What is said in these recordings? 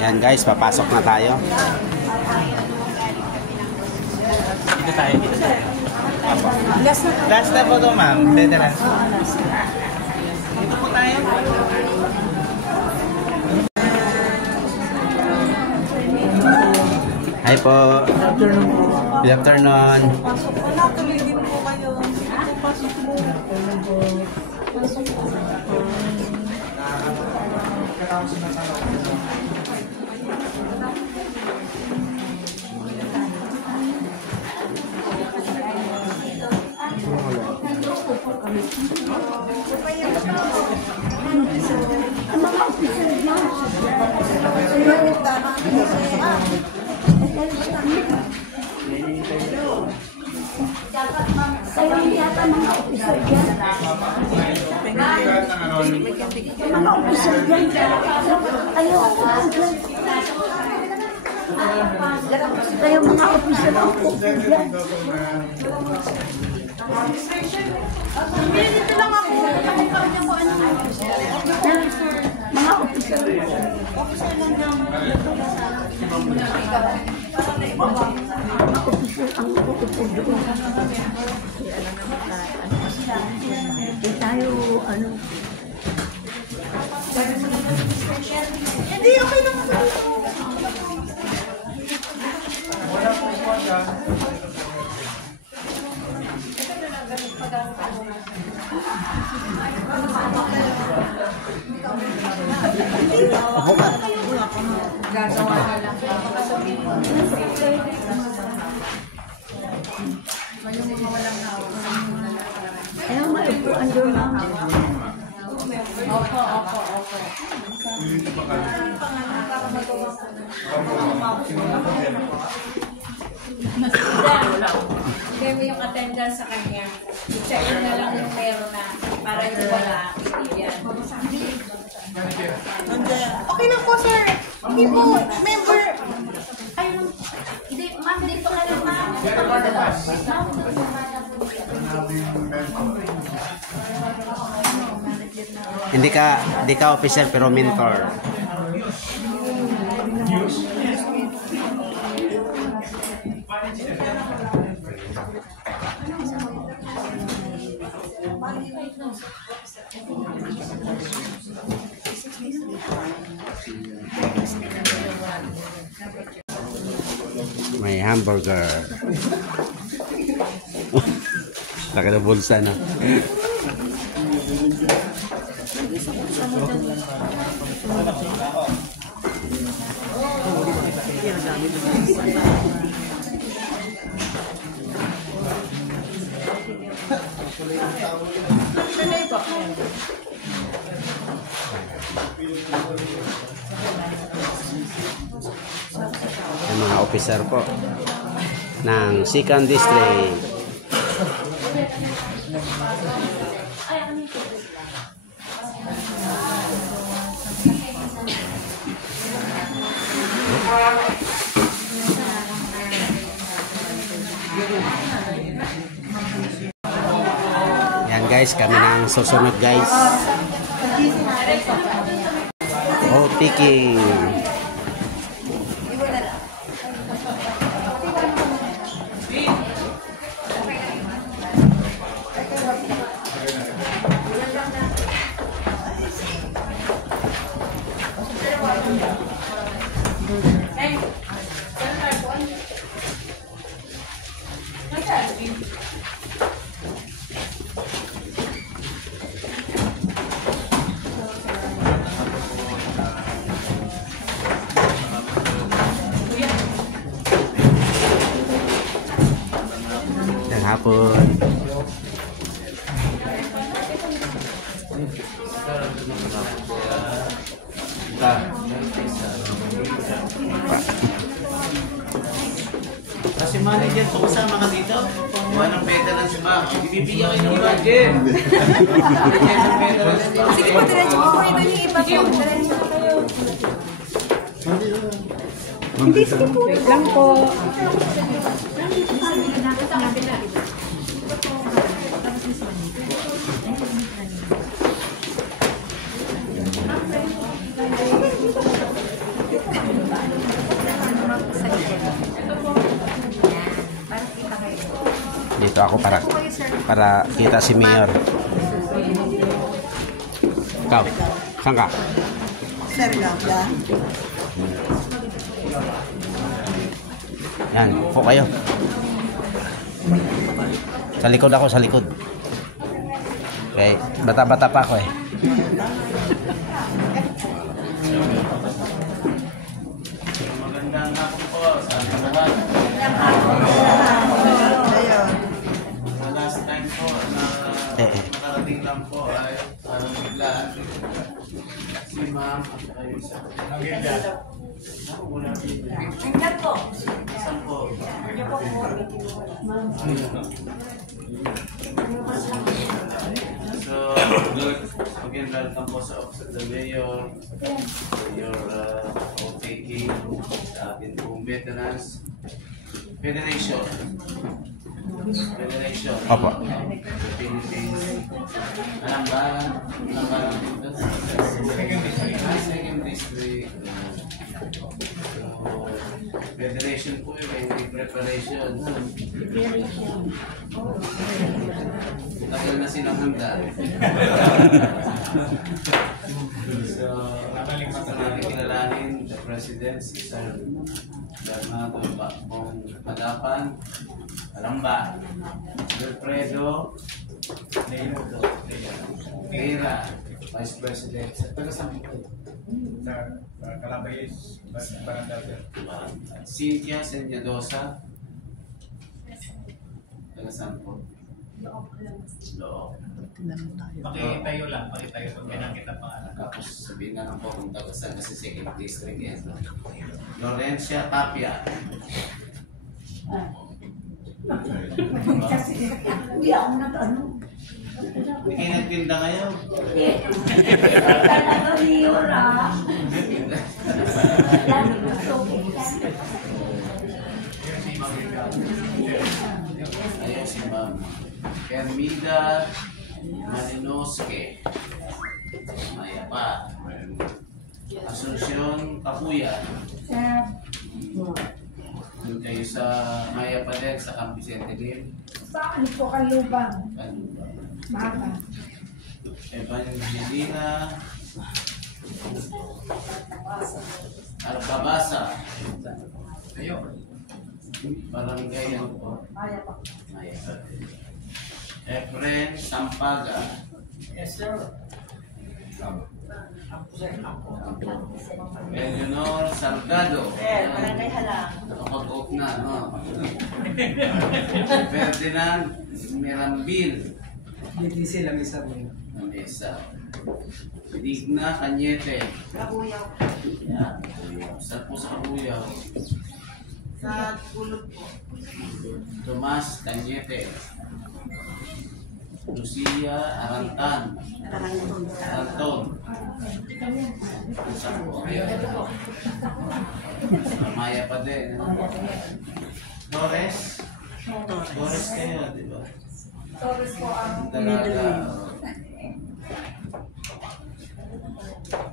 Yan guys, papasok na tayo. Dito tayo. Last na po ito, ma'am. Dito po tayo. Hi po. Good afternoon. Natuloy din po kayo. Pasok po. Pasok po. Kayo yata mga officer dyan. Mga officer dyan. Kayo mga officer dyan. Dito lang ako. Mga officer. Officer lang lang. Ang upo doon. Hindi tayo, ano. Hindi, okay lang ako. Gagawa na lang. Ayaw maipuan doon lang. Opo. Bigay mo yung attendance sa kanya. Check na lang yung meron na para yung wala. Yan. Okay lang po, sir. Hindi po, member. Ayun. Hindi, ma'am, dito ka lang, ma'am. Hindi ka officer pero mentor. May hamburger. Laki na bulsa na. Yung mga officer po ng 2nd District. Yan guys, kami nang susunod guys. Oh, picking. Hapon. Kasi manager po kasama ka dito. Walang veteran si ma'am. Ibibigyan kayo ng manager. Sige po, diretso po. Ito yung iba po. Diretso po kayo. Hindi, sige po. Lang po. para kita si Mayor. Ikaw, saan ka? Sir Gabla. Yan, upo kayo. Sa likod ako, sa likod. Okay, bata-bata pa ako eh. Magandang hapon po sa ating lahat. Ayun. Last time po na nakarating lang po ay parang biglaan si ma'am at kayo sa wala Tingnan po. Saan po? So, again, welcome po sa Office of the Mayor, your OTK, sa ating pong veterans, Federation. Opo. The Philippines. Anambalan dito. Second district. So, Federation po yun, hindi preparation. Tagal na silang handa. So, gusto natin kilalanin the President, si Sir Bernardo Bacong Hadapan, Alamba, Wilfredo Pereira, Vice President. Calabayes, Barangay. Cynthia Senyadosa. Taga saan po? Loob. Pakitayo lang, pakitayo pag may nakita pangalan. Tapos sabihin na lang po kung taga saan kasi second district yan. Lorencia Tapia. Hindi ako nag-ano. Hindi kayo nagtinda ngayon. Talaga ni Yora. Lagi gusto ko. Ayan si Ma'am Hermida Malinoske. Maya pa. Asunsyon Kapuyan. Doon kayo sa Maya pa din sa Camp Vicente din. Saan po kalubang? Baka. Evangelina Alcabasa. Ayun. Barangay yan po. Maya pa. Efren Sampaga. Yes, sir. Eleanor Salgado. Barangay Halang. Nakapag-off na, no? Ferdinand Mirambil. Difícil ang isa mo. Ang isa. Digna Cañete. Kabuyaw. Yan, Kabuyaw. Saan po sa Kabuyaw? Sa Kulot po. Tomas Cañete. Lucia Arantan. Aranton. Saan po? Maya pa din. Torres. Torres kayo, di ba? Sorry po ang Dalaga.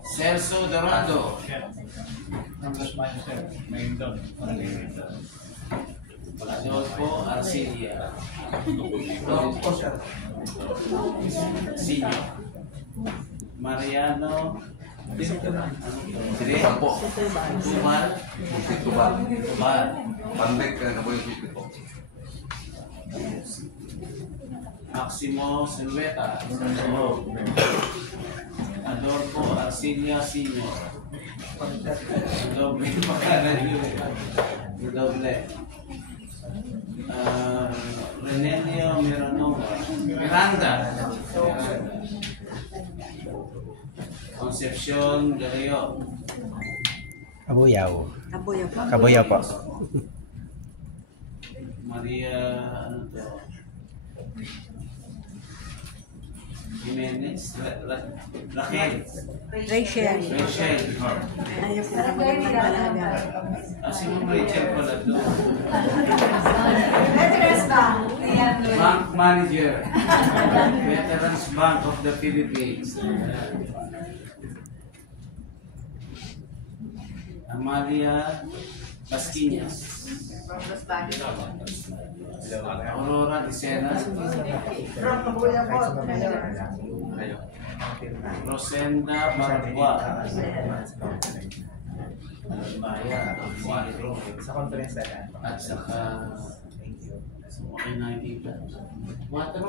Celso Dorado. Congressman, sir. May doon. Adolfo Arcilia. Senior. Mariano. Sini? Tubal. Tubal. Pandek na po yung sipit po. Maximo Silueta. Adolfo Arcilia Senior. Doble pagkanan yun. Doble. Renelio Miranda. Concepcion Galeo. Kabuyaw. Kabuyaw po. Kabuyaw po. Maria, ano to? Jimenez? Raquel. Rachel. Rachel. Ayaw po na magpapalaga. Si Ma'am Rachel pala doon. Veterans ba? Bank Manager. Veterans Bank of the Philippines. Amalia Pasquinas. Aurora Dicenas. Rosenda Maragua. Alambaya. 4. Sa conference na lang. At saka okay, nakikita. 4.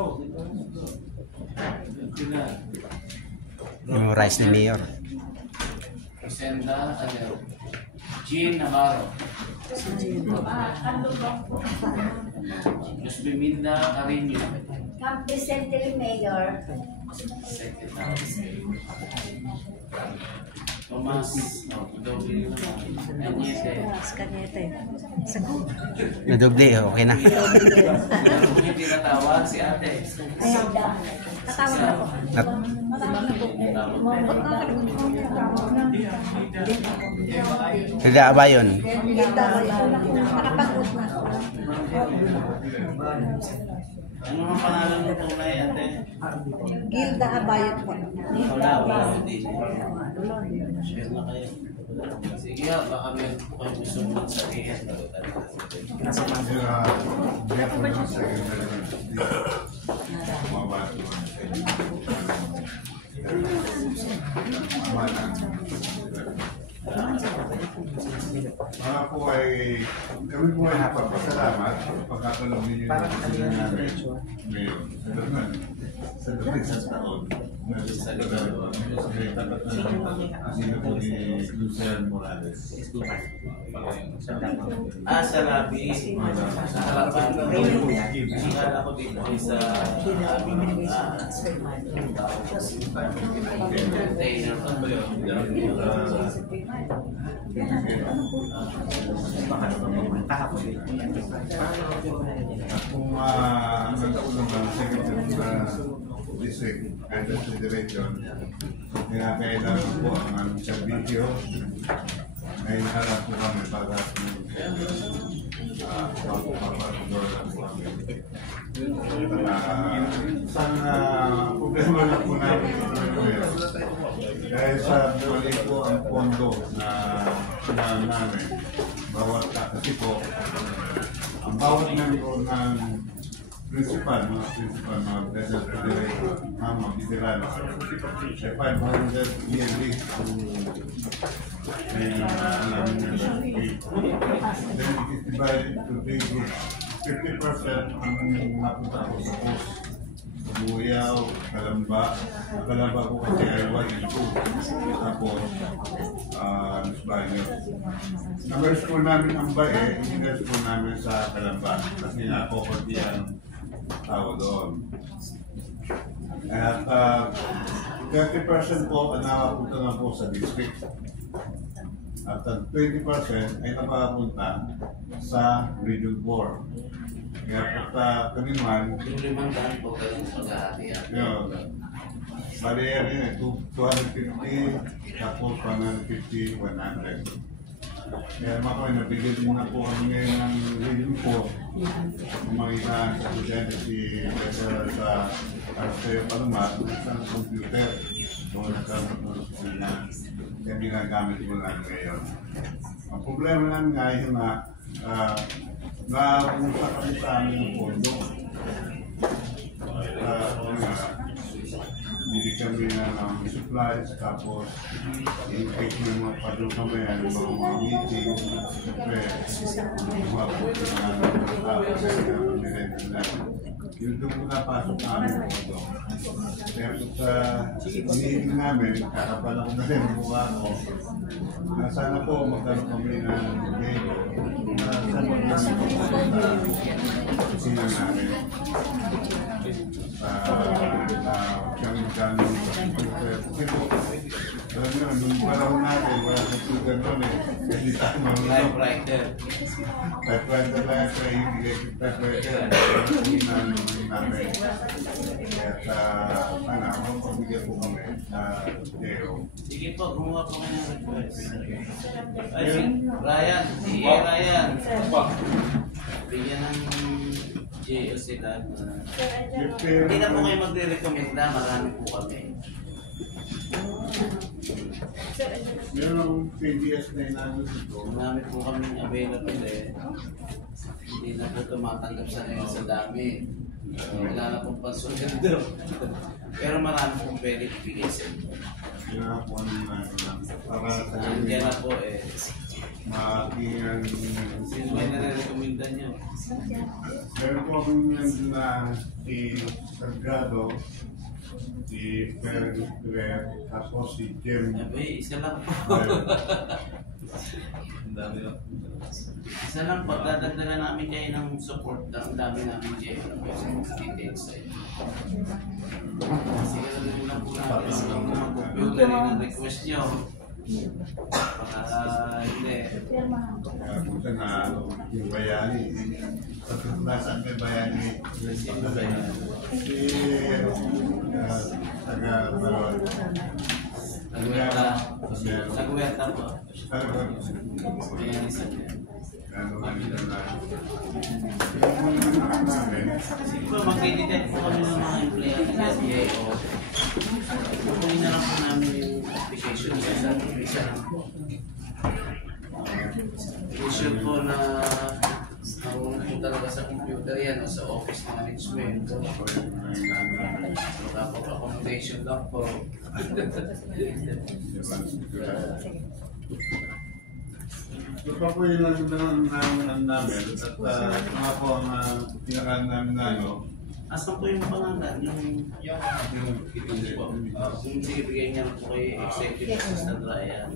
Pilar. Memorize ni Mayor. Rosenda, Jean Navarro. Luz Biminda Carino. Camp Vicente Mayor. Secretary. Tomas W. Añete. Scanete. Nadoble, okay na. Pero kung hindi natawag si ate. Tatawag na po. Kaya ba yun? Nakapag-ut na. Ano ang pangalan mo tunay, ate? Gilda Abayot po. Wala. Hindi. Share na kayo. Sige, baka may gusto mo sabihin. Mga po ay, kami po ay napapasalamat pagkakaroon ninyo ng sila namin ngayon. Sa dapat sa taon. Sa tapat na sino po ni Lucian Morales. Sa labi. Sa harapan. Akala ko dito sa container pa ba yun? Kung ang taon naman sa district and the federation, kailangan po ang aming servisyo ay naharap po kami para isang problema lang po namin dahil sa mali po ang pondo na namin bawat kasi po ang bawat member ng principal, mga president federation, mga veterano, ay 500 yearly to alam nila. Then it is divided to 3 groups. 50% ang napunta ako sa post. Buyaw, Kalamba. Kalamba ko kasi ay 1 and 2. Tapos, Nusbayo. Nag-nurse po namin ang bae, in-nurse po namin sa Kalamba. Kasi nakokordi ang tao doon. At 30% po ang nakapunta na po sa district. At 20% ay nakapunta sa Region 4. Kaya pagka kami man, Yung 500 po kayo sa pag-aatihan. yun, bali yan 250, tapos 150, 100. Kaya mga nabigyan din na po kami ngayon ng Region 4. Kumakita sa presidente si Peter sa Arceo Palma, isang computer. Doon nagkaroon na kaya ginagamit mo lang ngayon. Ang problema lang nga yung napunta kami sa amin ng pondo. Hindi kami na supplies, tapos in-take ng mga padukamayan, mga meeting, mga puto na tapos na yung doon ko napasok namin ang pondo. Kaya sa hinihiling namin, kakapala ko na rin ang mukha ko, na sana po magkaroon kami ng video na sa kusina namin. Kami gano'n kasi po, alam nyo, nung panahon natin, wala sa sugar doon kasi tayo marunong. Typewriter. Typewriter lang ito, hindi typewriter. Hindi namin. Kaya sa, pabigyan po kami sa Deo. Sige po, gumawa po kayo ng request. Ay, si Ryan. Si Ryan. Bigyan ng JO sila. Hindi na po kayo magre-recommenda. Marami po kami. Merong PDS na inaano dito. Marami po kami available eh. Hindi na po tumatanggap sa ngayon sa dami. Wala na pong pansundo. Pero marami pong pwede ibigay sa inyo. Ginawa na para sa Nandiyan na po eh. maaking Sino ba yung nare-recommenda nyo? meron po akong nandun na si Salgado, si Ferrer, tapos si Jim. Sabi, isa lang po. Ang dami lang. Isa lang po, dadagdagan namin kayo ng support. Ang dami namin kayo ng details sa inyo. Sige lang po natin ang mga computer yung request nyo. Baka hindi. Punta na yung bayani. Nasaan ka bayani? Sino ba yun? Si taga-Baron. Nagwerta po. Ayan isa niya. Siguro mag-edit po kami ng mga empleyado ng SBA o kukunin na lang po namin yung application sa isa lang po. Issue po na nakunan po talaga sa computer yan o sa office management. Accommodation lang po. Ito pa po yung namin at mga po ang pinakaan namin na Asan po yung pangalan? Yung po. Kung sige, bigay niya po kay Executive Assistant Ryan.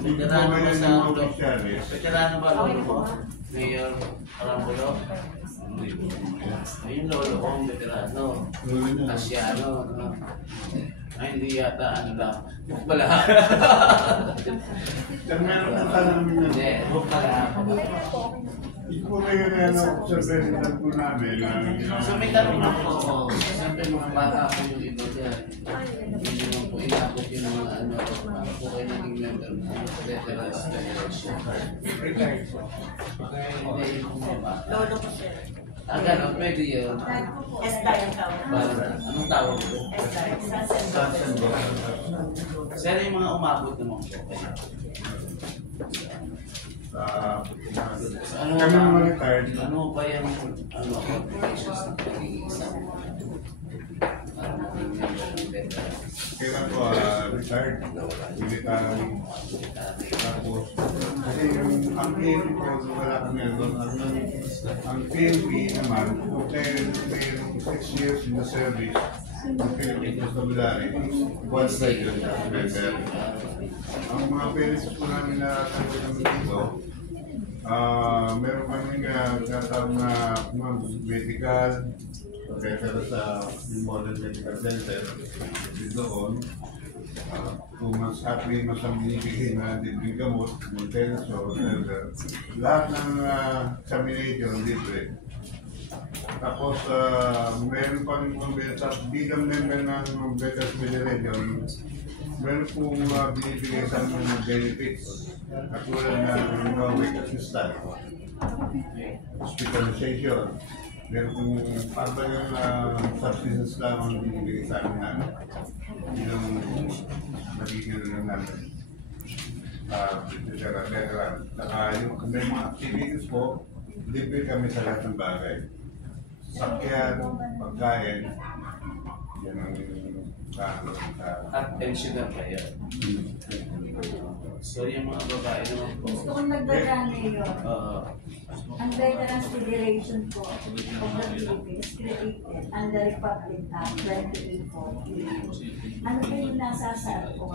Veterano ba sa ulo? Veterano ba lolo ko? Mayor Parambulo? Ayun lolo ko, veterano. Asyano. Ay, hindi yata, ano lang. Bukbala. Meron po namin na Hindi, bukbala. ito po kayo na observation po namin. So may tanong lang po. Siyempre mga bata po yung iba dyan. Hindi naman po inabot yung mga ano po kayo naging member ng Veterans Federation. Hindi yung mga bata. Lolo ko sir. Gano'n, pwede yun. Esther ang tawag. Anong tawag ko? Esther. Sir, yung mga umabot naman po kayo. Kami mga retired. Ano ba yung qualifications ng pagiging isang para maging member ng veterans? Kaya po, retired. Military. Tapos, kasi ang PNP po, wala kami doon. Ang PNP naman, kung mayroong 6 years in the service, ang Philippine Constabulary, qualified yun sa member. Ang mga benefits po namin na tanggap namin dito, meron kami natawag na medical, better sa modern medical center, doon. 2 months, 3 months ang binibigay na libreng gamot, maintenance o whatever. Lahat ng examination libre. Tapos, meron pa rin kung bilang member ng Veterans Federation, meron pong binibigay sa mga benefits. Katulad ng weight assistance, hospitalization. Meron pong parang yung subsistence lang ang binibigay sa amin na bilang magiging lang namin. Veteran. Saka yung may mga activities po, libre kami sa lahat ng bagay. Sakyan, pagkain, yan ang kahalo sa... At pension na kayo. So yung mga babae naman po. Gusto kong nagdadaan ngayon. Ang Veterans Federation po of the Philippines created under Republic Act 2840. Ano po yung nasasabi ko?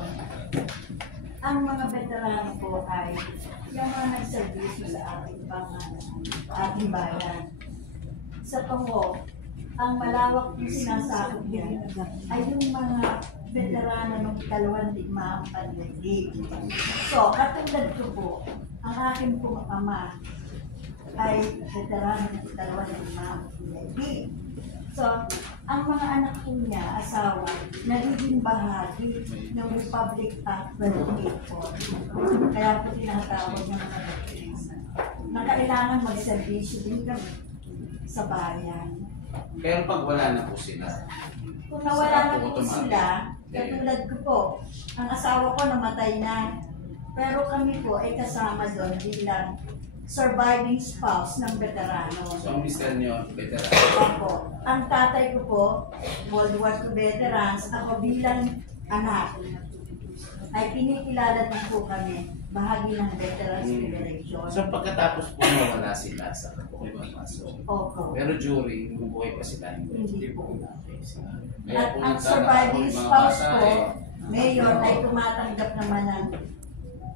Ang mga veterano po ay yung mga nagservisyo sa ating bayan. Sa pango, ang malawak yung sinasakot niya ay yung mga veterano ng 25 pandaigdig. So, katulad ko po, ang aking pong ama ay veterano ng 25 pandaigdig. So, ang mga anak ko niya, asawa, nagiging bahagi ng Republic Act 2840. Kaya po tinatawag ng mga veterans na kailangan mag-servisyo din kami sa bayan. Pero pag wala na po sila, kung nawala na po sila, katulad ko po, ang asawa ko namatay na. Pero kami po ay kasama doon bilang surviving spouse ng veterano. So, ang mister nyo, veteran. Opo. Ang tatay ko po, World War II veterans, ako bilang anak, ay pinikilala din po kami, bahagi ng Veterans Federation. So, pagkatapos po nawala sila sa po kayo papasok. Opo. Pero during, kung buhay pa sila, Hindi po. Kaya At po ang nagtala surviving ako yung mga spouse bata ko, eh. ngayon ay tumatanggap naman ng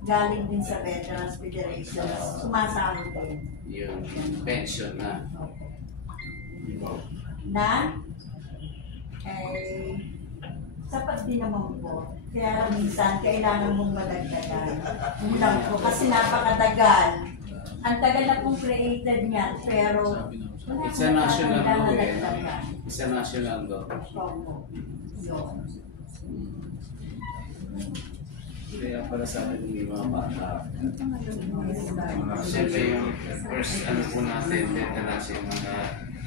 galing din sa Veterans Federation. Sumasahod din. Yung pension na. Na, ay, sapat din naman po. Kaya minsan, kailangan mong madagdagan. Yun lang po, kasi napakadagal. Ang tagal na pong created niyan, pero wala It's a national kailangan law eh. madagdagan. It's a national law. Opo. Yun. Kaya para sa akin yung mga bata. Siyempre yung first ano po natin, veterans yung mga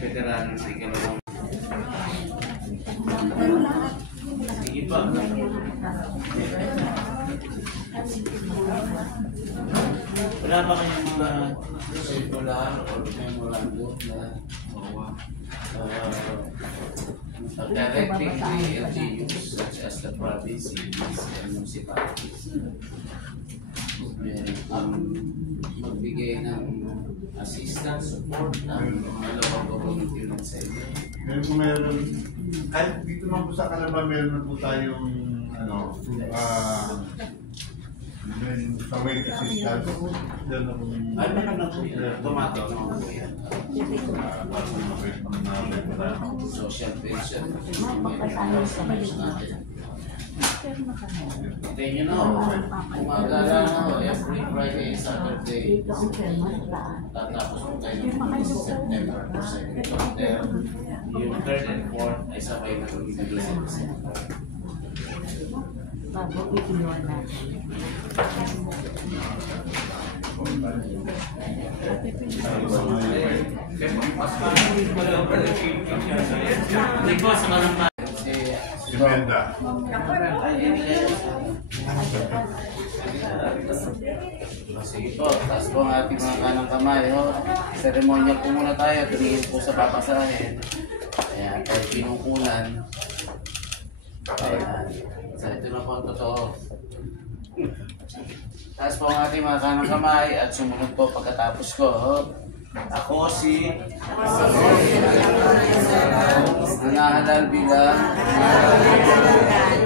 veterano ng ikalawang. Sige pa. Wala ba kayong mga circular or memorandum na directing the LGUs such as the province, cities, and municipalities? Magbigay ng assistance, support ng mga local government units sa inyo. Ngayon po meron, kahit dito naman po sa Calamba, meron na po tayong, sa weight assistance. Diyan na po yung, Ano na po yun? Automatic naman po yan. Social pension. Hintayin nyo na, umagala na, every Friday, Saturday. Tatapos po tayo ng September, September. Yung 3rd and 4th ay sabay na kung ibigay sa December. Hindi ko sa mga Imenda. sige po, taas po ang ating mga kanang kamay. Seremonyal po muna tayo, tumingin po sa papasahin. Ayan, kahit pinukunan. Ayan. So, ito na po ang totoo. Taas po ang ating mga kanang kamay at sumunod po pagkatapos ko. Ako si nanahalal bilang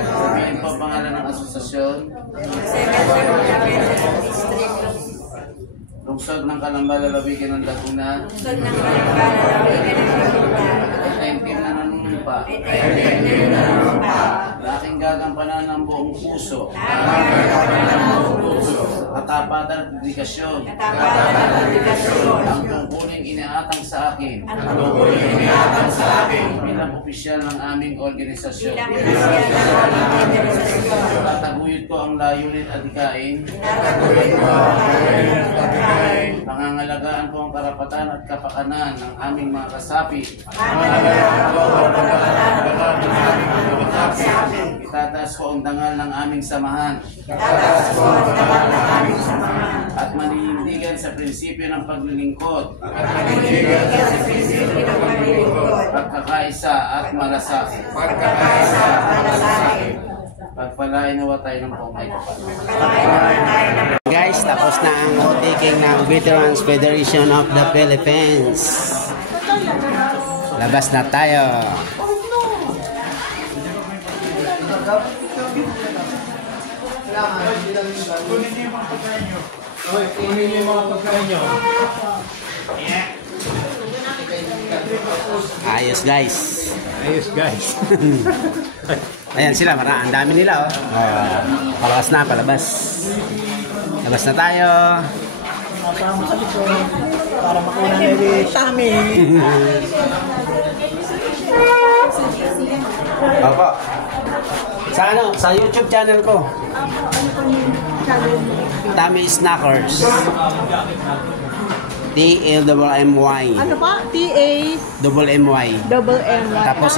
sabihin po pangalan ng asosasyon Lungsod ng Calamba, Lalawigan ng Laguna Taimtim na nanunumpa na aking gagampanan ng buong puso katapatan at dedikasyon ang tungkuling iniatang sa akin bilang opisyal ng aming organisasyon. Tataguyod ko ang layunin at adhikain pangangalagaan ko ang karapatan at kapakanan ng aming mga kasapi. Itataas ko ang dangal ng aming samahan at maninindigan sa prinsipyo ng paglilingkod, pagkakaisa at malasakit. Pagpalain nawa tayo ng pumay kapatid. Guys, tapos na ang taking ng Veterans Federation of the Philippines. Labas na tayo. Kunin niyo yung mga pagkain nyo. Ayos guys. Ayos guys. Ayan sila, ang dami nila oh. Palabas na, palabas. Labas na tayo. Kasama sa likod para makuha ni Tami. Opo. Sa ano? Sa YouTube channel ko. Tami Snackers. T-A-M-M-Y. Ano pa? T-A Double M-Y. double M-Y. Tapos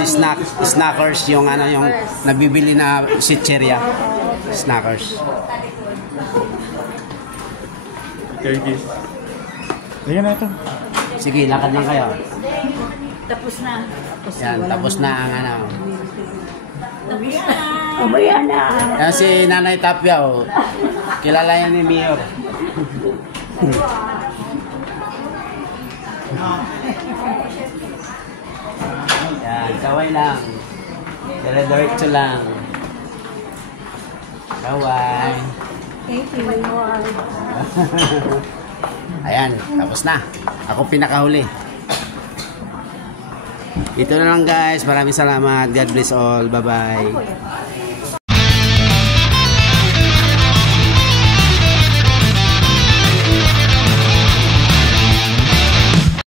snackers yung ano yung nabibili na sitcherya. Snackers. Sige na ito. Sige, lakad lang kayo. Tapos na. Yan, tapos na ang ano. Umaya na. Yan si Nanay Tapia, oh. Kilala yan ni Mayor. Yan, kaway lang. Dire-diretso lang. Kaway. Thank you. Ayan, tapos na. Ako pinakahuli. Ito na lang guys. Maraming salamat. God bless all. Bye-bye.